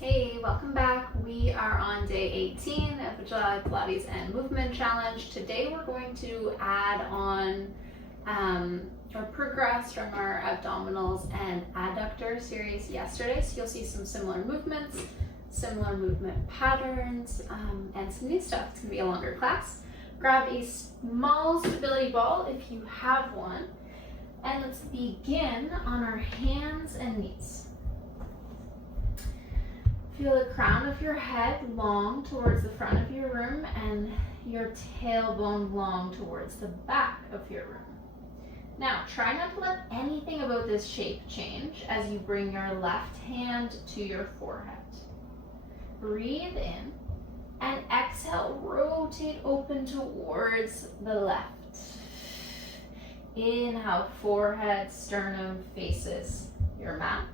Hey, welcome back. We are on day 18 of the July Pilates and Movement Challenge. Today we're going to add on or progress from our abdominals and adductor series yesterday. So you'll see some similar movements, similar movement patterns, and some new stuff. It's going to be a longer class. Grab a small stability ball if you have one, and let's begin on our hands and knees. Feel the crown of your head long towards the front of your room and your tailbone long towards the back of your room. Now, try not to let anything about this shape change as you bring your left hand to your forehead. Breathe in and exhale, rotate open towards the left. Inhale, forehead, sternum faces your mat.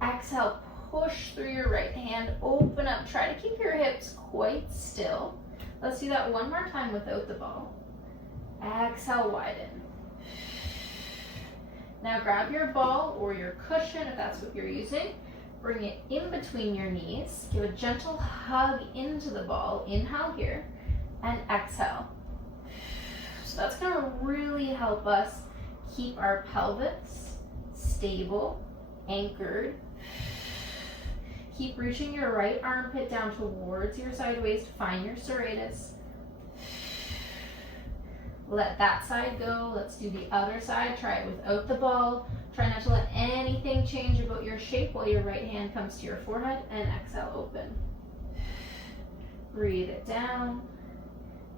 Exhale, push through your right hand, open up. Try to keep your hips quite still. Let's do that one more time without the ball. Exhale, widen. Now grab your ball or your cushion if that's what you're using. Bring it in between your knees. Give a gentle hug into the ball. Inhale here and exhale. So that's going to really help us keep our pelvis stable, anchored. Keep reaching your right armpit down towards your side waist. Find your serratus. Let that side go. Let's do the other side. Try it without the ball. Try not to let anything change about your shape while your right hand comes to your forehead, and exhale, open. Breathe it down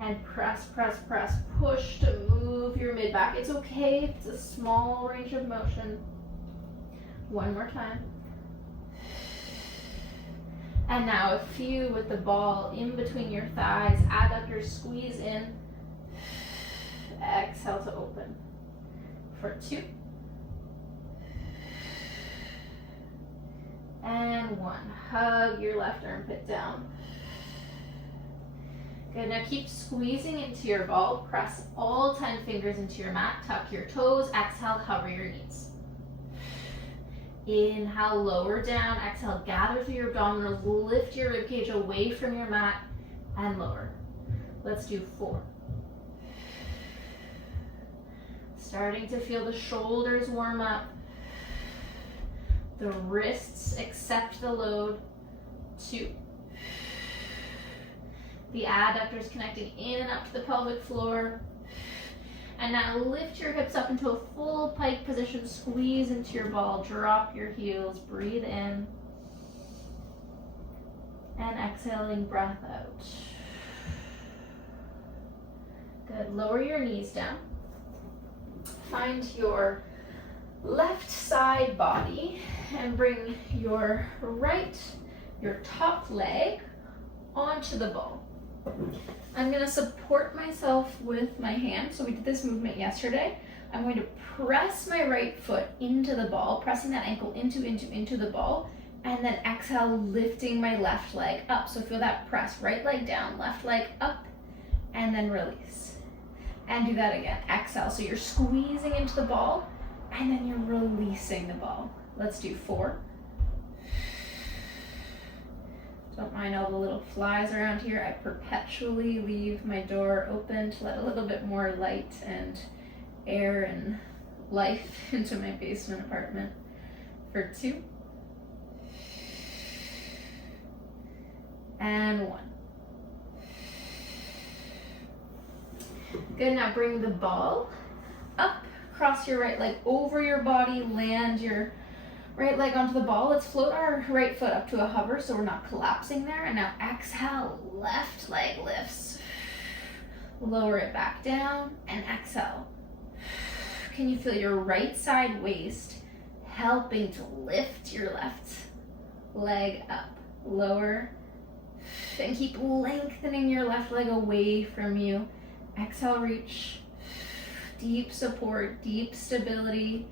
and press, press, press. Push to move your mid-back. It's okay if it's a small range of motion. One more time. And now a few with the ball in between your thighs. Adductors squeeze in. Exhale to open. For 2. And 1. Hug your left armpit down. Good, now keep squeezing into your ball. Press all 10 fingers into your mat. Tuck your toes. Exhale, hover your knees. Inhale, lower down. Exhale, gather through your abdominals. Lift your ribcage away from your mat and lower. Let's do 4. Starting to feel the shoulders warm up. The wrists accept the load. 2. The adductors connecting in and up to the pelvic floor. And now lift your hips up into a full pike position. Squeeze into your ball. Drop your heels. Breathe in. And exhaling, breath out. Good. Lower your knees down. Find your left side body and bring your top leg onto the ball. I'm going to support myself with my hand. So we did this movement yesterday. I'm going to press my right foot into the ball, pressing that ankle into the ball, and then exhale, lifting my left leg up. So feel that press, right leg down, left leg up, and then release. And do that again. Exhale. So you're squeezing into the ball, and then you're releasing the ball. Let's do 4. Don't mind all the little flies around here. I perpetually leave my door open to let a little bit more light and air and life into my basement apartment. For 2. And 1. Good, now bring the ball up, cross your right leg over your body, land your right leg onto the ball. Let's float our right foot up to a hover so we're not collapsing there. And now exhale, left leg lifts. Lower it back down and exhale. Can you feel your right side waist helping to lift your left leg up? Lower and keep lengthening your left leg away from you. Exhale, reach. Deep support, deep stability.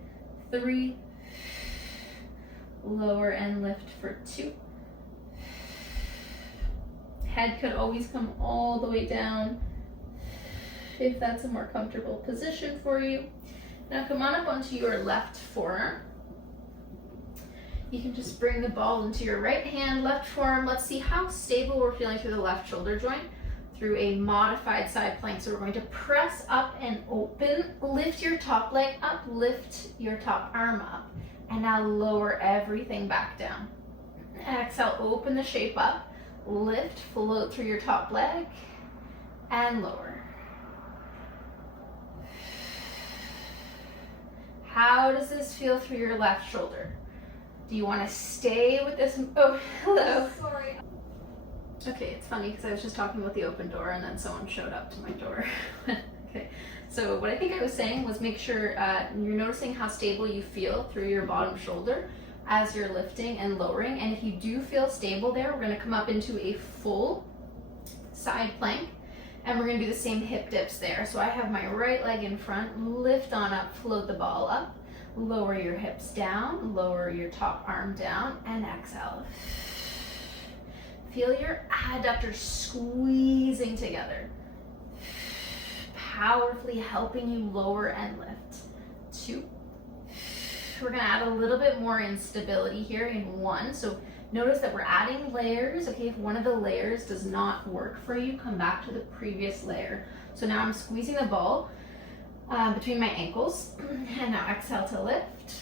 3. Lower and lift for 2. Head could always come all the way down if that's a more comfortable position for you. Now come on up onto your left forearm. You can just bring the ball into your right hand, left forearm. Let's see how stable we're feeling through the left shoulder joint through a modified side plank. So we're going to press up and open, lift your top leg up, lift your top arm up, and now lower everything back down. Exhale, open the shape up, lift, float through your top leg, and lower. How does this feel through your left shoulder? Do you want to stay with this? Oh, hello. Sorry. Okay, it's funny because I was just talking about the open door and then someone showed up to my door. Okay, so what I think I was saying was make sure you're noticing how stable you feel through your bottom shoulder as you're lifting and lowering. And if you do feel stable there, we're going to come up into a full side plank and we're going to do the same hip dips there. So I have my right leg in front, lift on up, float the ball up, lower your hips down, lower your top arm down, and exhale. Feel your adductors squeezing together, powerfully helping you lower and lift. 2. We're gonna add a little bit more instability here in 1. So notice that we're adding layers. Okay, if one of the layers does not work for you, come back to the previous layer. So now I'm squeezing the ball between my ankles, and now exhale to lift.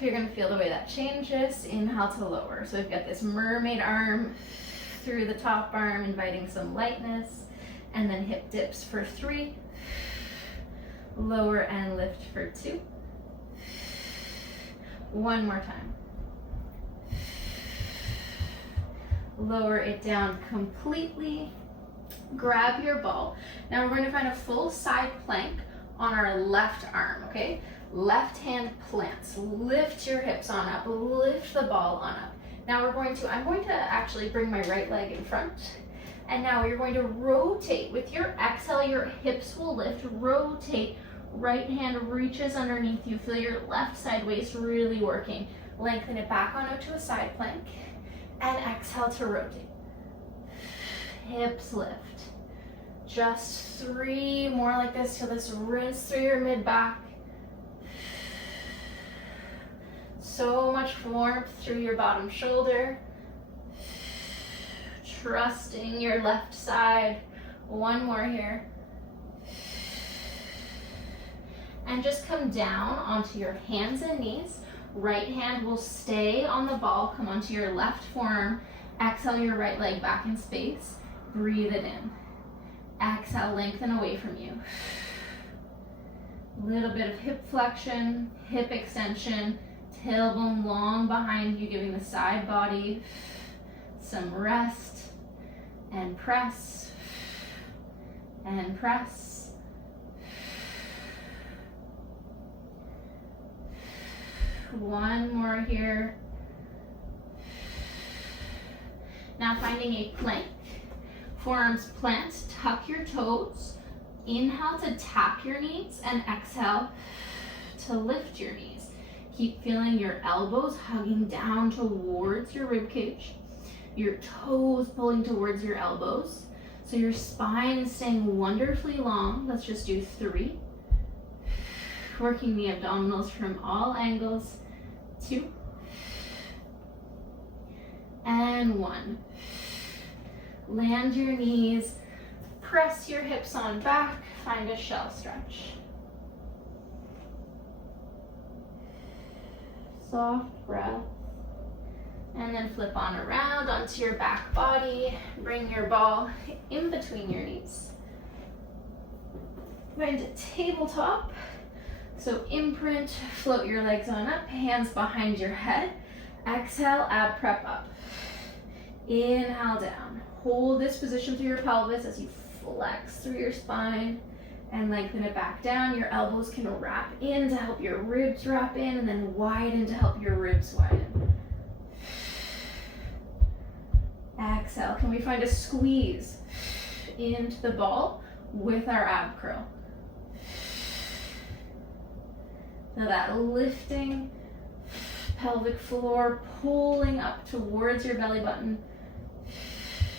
You're gonna feel the way that changes. Inhale to lower. So we've got this mermaid arm through the top arm, inviting some lightness, and then hip dips for 3. Lower and lift for 2. One more time. Lower it down completely. Grab your ball. Now we're going to find a full side plank on our left arm, okay? Left hand plants. Lift your hips on up. Lift the ball on up. Now I'm going to actually bring my right leg in front. And now you're going to rotate. With your exhale, your hips will lift. Rotate. Right hand reaches underneath you. Feel your left side waist really working. Lengthen it back on out to a side plank. And exhale to rotate. Hips lift. Just 3 more like this till this rinse through your mid back. So much warmth through your bottom shoulder. Trusting your left side. 1 more here. And just come down onto your hands and knees. Right hand will stay on the ball. Come onto your left forearm. Exhale your right leg back in space. Breathe it in. Exhale, lengthen away from you. Little bit of hip flexion, hip extension, tailbone long behind you, giving the side body some rest, and press, and press. One more here. Now finding a plank. Forearms plant, tuck your toes. Inhale to tap your knees and exhale to lift your knees. Keep feeling your elbows hugging down towards your rib cage. Your toes pulling towards your elbows. So your spine is staying wonderfully long. Let's just do 3. Working the abdominals from all angles. 2. And 1. Land your knees, press your hips on back, find a shell stretch. Soft breath. And then flip on around onto your back body. Bring your ball in between your knees. Find a tabletop. So imprint, float your legs on up, hands behind your head. Exhale, ab prep up. Inhale down. Hold this position through your pelvis as you flex through your spine and lengthen it back down. Your elbows can wrap in to help your ribs wrap in, and then widen to help your ribs widen. Exhale. Can we find a squeeze into the ball with our ab curl? Now that lifting pelvic floor, pulling up towards your belly button,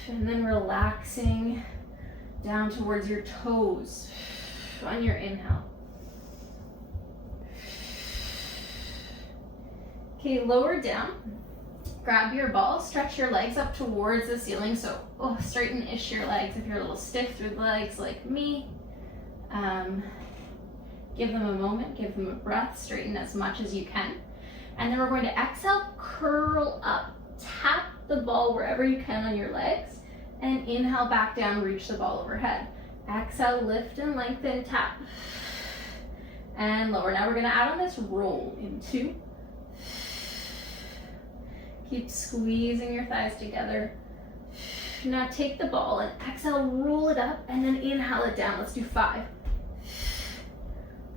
and then relaxing down towards your toes on your inhale. Okay, lower down. Grab your ball, stretch your legs up towards the ceiling. So straighten-ish your legs if you're a little stiff through the legs like me. Give them a moment, give them a breath, straighten as much as you can. And then we're going to exhale, curl up, tap the ball wherever you can on your legs, and inhale back down, reach the ball overhead. Exhale, lift and lengthen, tap, and lower. Now we're gonna add on this roll in 2. Keep squeezing your thighs together. Now take the ball and exhale, roll it up, and then inhale it down. Let's do 5,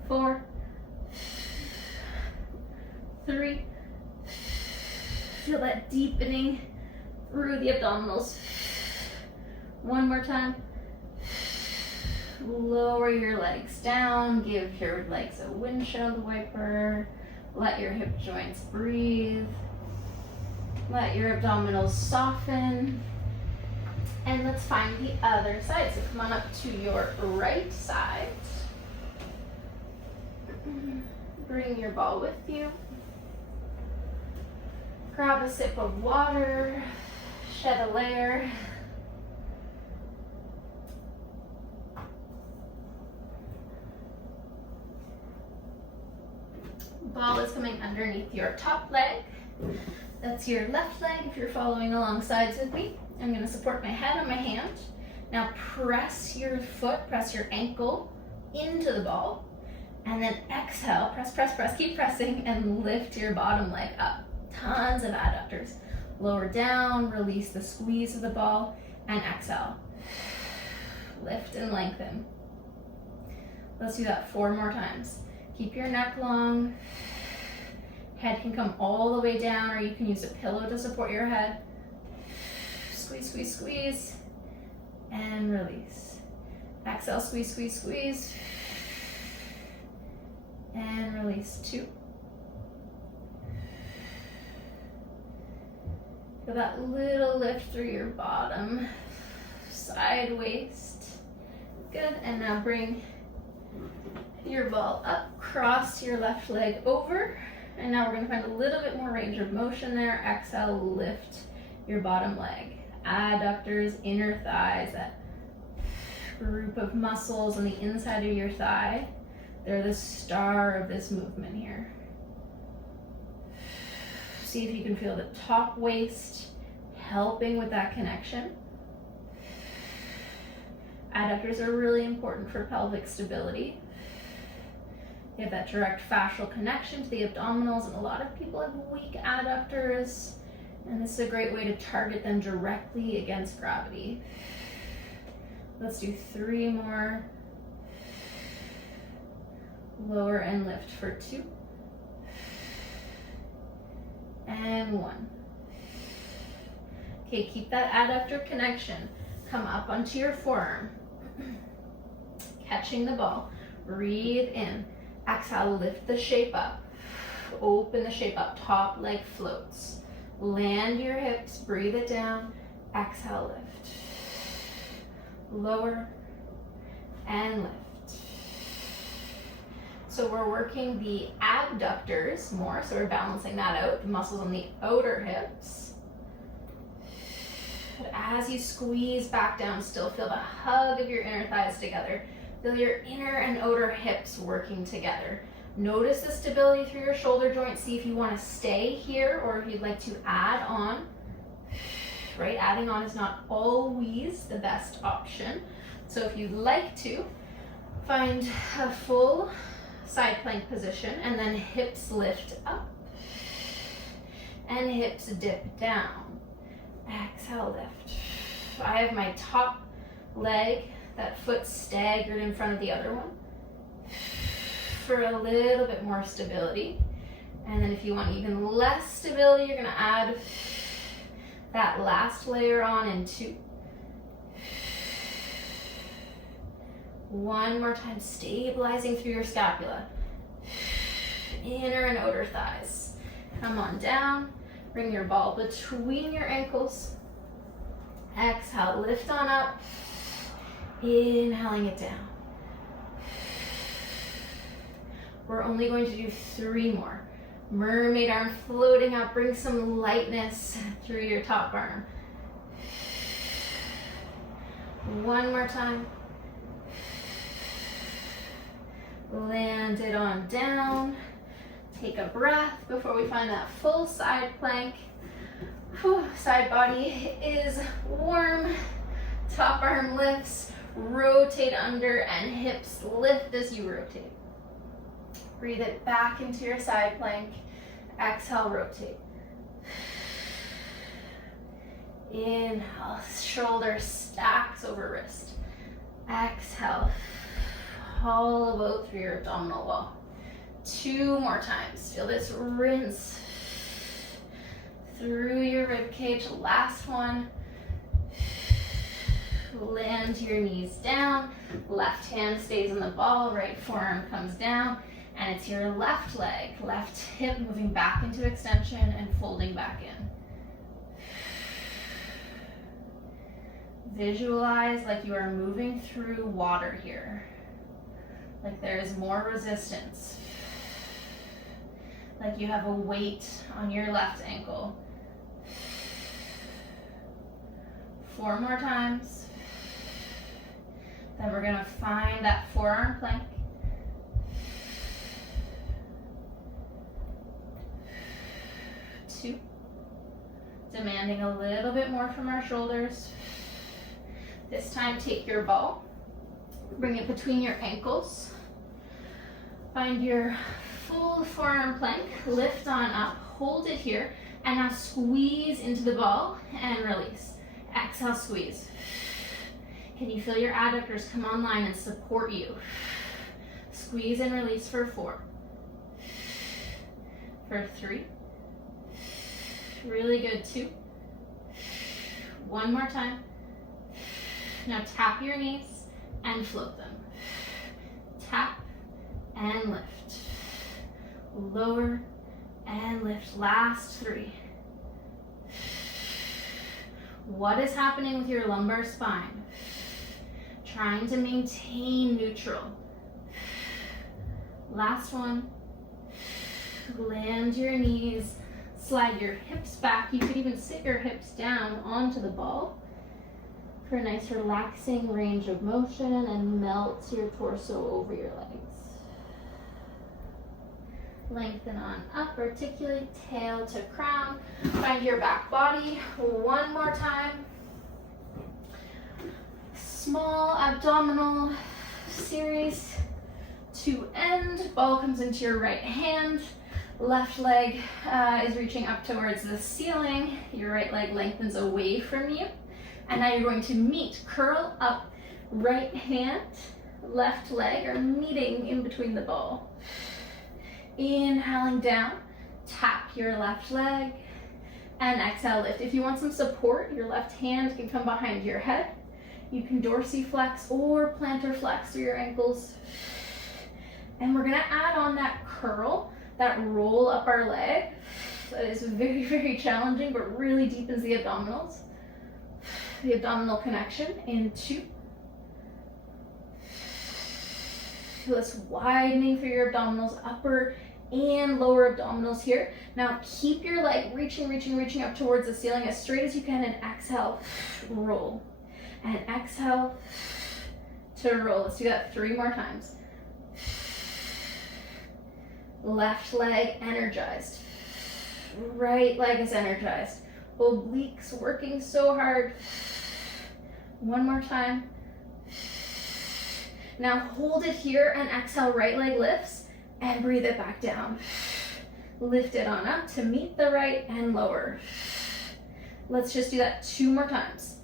4, 3. Feel that deepening through the abdominals. One more time. Lower your legs down. Give your legs a windshield wiper. Let your hip joints breathe. Let your abdominals soften. And let's find the other side. So come on up to your right side. Bring your ball with you. Grab a sip of water. Shed a layer. Ball is coming underneath your top leg. That's your left leg if you're following along sides with me. I'm going to support my head on my hand. Now press your foot, press your ankle into the ball. And then exhale, press, press, press, keep pressing, and lift your bottom leg up. Tons of adductors. Lower down, release the squeeze of the ball, and exhale. Lift and lengthen. Let's do that 4 more times. Keep your neck long. Head can come all the way down, or you can use a pillow to support your head. Squeeze, squeeze, squeeze, and release. Exhale, squeeze, squeeze, squeeze, and release. 2. Feel that little lift through your bottom, side waist. Good, and now bring your ball up, cross your left leg over, and now we're going to find a little bit more range of motion there. Exhale, lift your bottom leg. Adductors, inner thighs, that group of muscles on the inside of your thigh. They're the star of this movement here. See if you can feel the top waist helping with that connection. Adductors are really important for pelvic stability. They have that direct fascial connection to the abdominals, and a lot of people have weak adductors, and this is a great way to target them directly against gravity. Let's do 3 more. Lower and lift for 2. And 1. Okay, keep that adductor connection. Come up onto your forearm. Catching the ball. Breathe in. Exhale, lift the shape up. Open the shape up. Top leg floats. Land your hips. Breathe it down. Exhale, lift. Lower and lift. So we're working the abductors more, so we're balancing that out, the muscles on the outer hips. But as you squeeze back down, still feel the hug of your inner thighs together. Feel your inner and outer hips working together. Notice the stability through your shoulder joints. See if you want to stay here or if you'd like to add on. Right, adding on is not always the best option. So if you'd like to, find a full side plank position, and then hips lift up and hips dip down. Exhale, lift. I have my top leg, that foot staggered in front of the other one for a little bit more stability. And then if you want even less stability, you're going to add that last layer on in 2. 1 more time, stabilizing through your scapula. Inner and outer thighs. Come on down. Bring your ball between your ankles. Exhale, lift on up. Inhaling it down. We're only going to do 3 more. Mermaid arm floating up, bring some lightness through your top arm. One more time. Land it on down. Take a breath before we find that full side plank. Whew, side body is warm. Top arm lifts. Rotate under and hips lift as you rotate. Breathe it back into your side plank. Exhale, rotate. Inhale, shoulder stacks over wrist. Exhale, hollow out through your abdominal wall. 2 more times. Feel this rinse through your rib cage. Last one. Land your knees down. Left hand stays on the ball. Right forearm comes down. And it's your left leg, left hip moving back into extension and folding back in. Visualize like you are moving through water here. Like there is more resistance. Like you have a weight on your left ankle. 4 more times. Then we're going to find that forearm plank. 2. Demanding a little bit more from our shoulders. This time take your ball, bring it between your ankles. Find your full forearm plank, lift on up, hold it here, and now squeeze into the ball and release. Exhale, squeeze. Can you feel your adductors come online and support you? Squeeze and release for 4. For 3. Really good, 2. 1 more time. Now tap your knees and float them. Tap and lift. Lower and lift. Last 3. What is happening with your lumbar spine? Trying to maintain neutral. Last one. Land your knees. Slide your hips back. You could even sit your hips down onto the ball for a nice relaxing range of motion and melt your torso over your legs. Lengthen on up, articulate, tail to crown. Find your back body. 1 more time. Small abdominal series to end. Ball comes into your right hand. Left leg is reaching up towards the ceiling. Your right leg lengthens away from you. And now you're going to meet, curl up, right hand, left leg are meeting in between the ball. Inhaling down, tap your left leg, and exhale, lift. If you want some support, your left hand can come behind your head. You can dorsiflex or plantar flex through your ankles. And we're gonna add on that curl, that roll up our leg. That is very, very challenging, but really deepens the abdominals. The abdominal connection in 2. Feel this widening through your abdominals, upper and lower abdominals here. Now keep your leg reaching up towards the ceiling as straight as you can, and exhale, roll. And exhale to roll. Let's do that 3 more times. Left leg energized. Right leg is energized. Obliques working so hard. 1 more time. Now hold it here and exhale, right leg lifts, and breathe it back down. Lift it on up to meet the right and lower. Let's just do that 2 more times.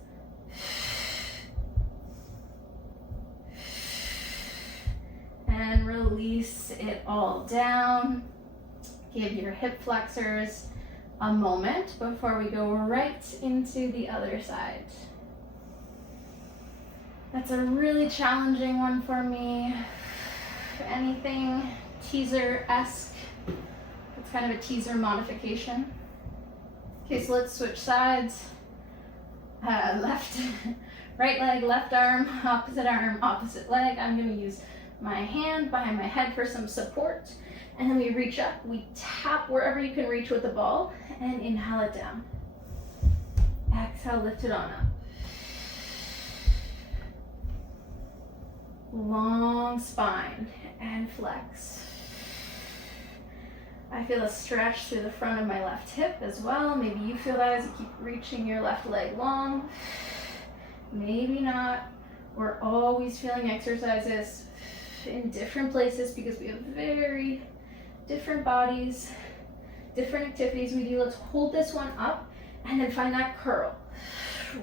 And release it all down. Give your hip flexors a moment before we go right into the other side. That's a really challenging one for me. Anything teaser-esque. It's kind of a teaser modification. Okay, so let's switch sides. Right leg, left arm, opposite leg. I'm going to use my hand behind my head for some support. And then we reach up, we tap wherever you can reach with the ball, and inhale it down. Exhale, lift it on up. Long spine and flex. I feel a stretch through the front of my left hip as well. Maybe you feel that as you keep reaching your left leg long. Maybe not. We're always feeling exercises in different places because we have very different bodies, different activities we do. Let's hold this one up and then find that curl.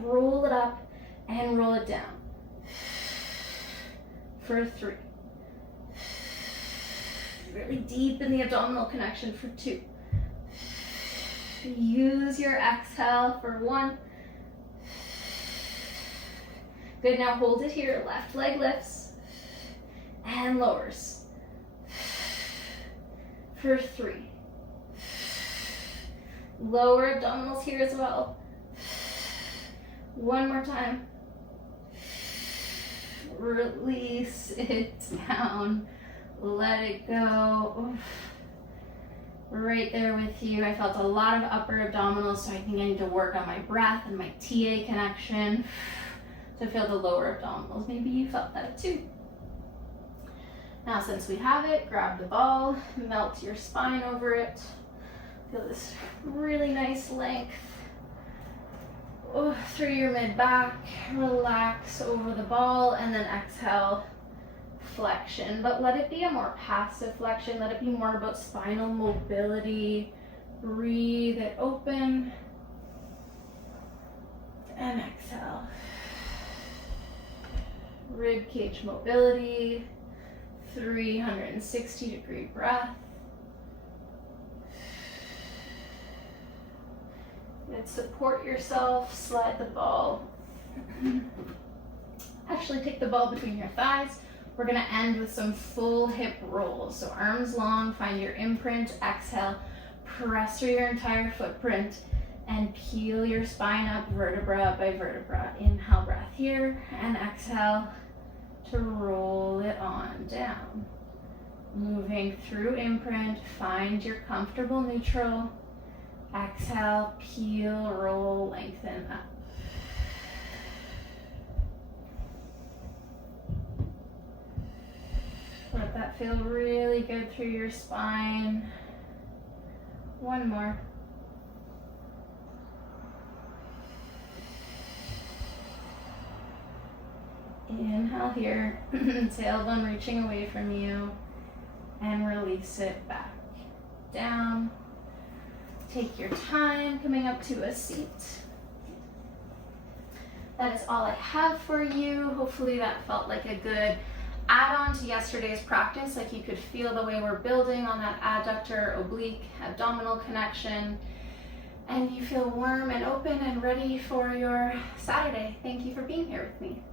Roll it up and roll it down. For 3. Really deep in the abdominal connection for 2. Use your exhale for 1. Good, now hold it here. Left leg lifts and lowers. For 3. Lower abdominals here as well. 1 more time. Release it down. Let it go. Right there with you. I felt a lot of upper abdominals, so I think I need to work on my breath and my TA connection to feel the lower abdominals. Maybe you felt that too. Now, since we have it, grab the ball, melt your spine over it. Feel this really nice length through your mid-back. Relax over the ball, and then exhale, flexion. But let it be a more passive flexion. Let it be more about spinal mobility. Breathe it open, and exhale. Rib cage mobility. 360-degree breath. And support yourself, slide the ball. Actually take the ball between your thighs. We're gonna end with some full hip rolls. So arms long, find your imprint, exhale, press through your entire footprint and peel your spine up vertebra by vertebra. Inhale, breath here, and exhale to roll it on down. Moving through imprint, find your comfortable neutral. Exhale, peel, roll, lengthen up. Let that feel really good through your spine. 1 more. Inhale here, tailbone reaching away from you, and release it back down. Take your time coming up to a seat. That is all I have for you. Hopefully that felt like a good add-on to yesterday's practice, like you could feel the way we're building on that adductor, oblique, abdominal connection, and you feel warm and open and ready for your Saturday. Thank you for being here with me.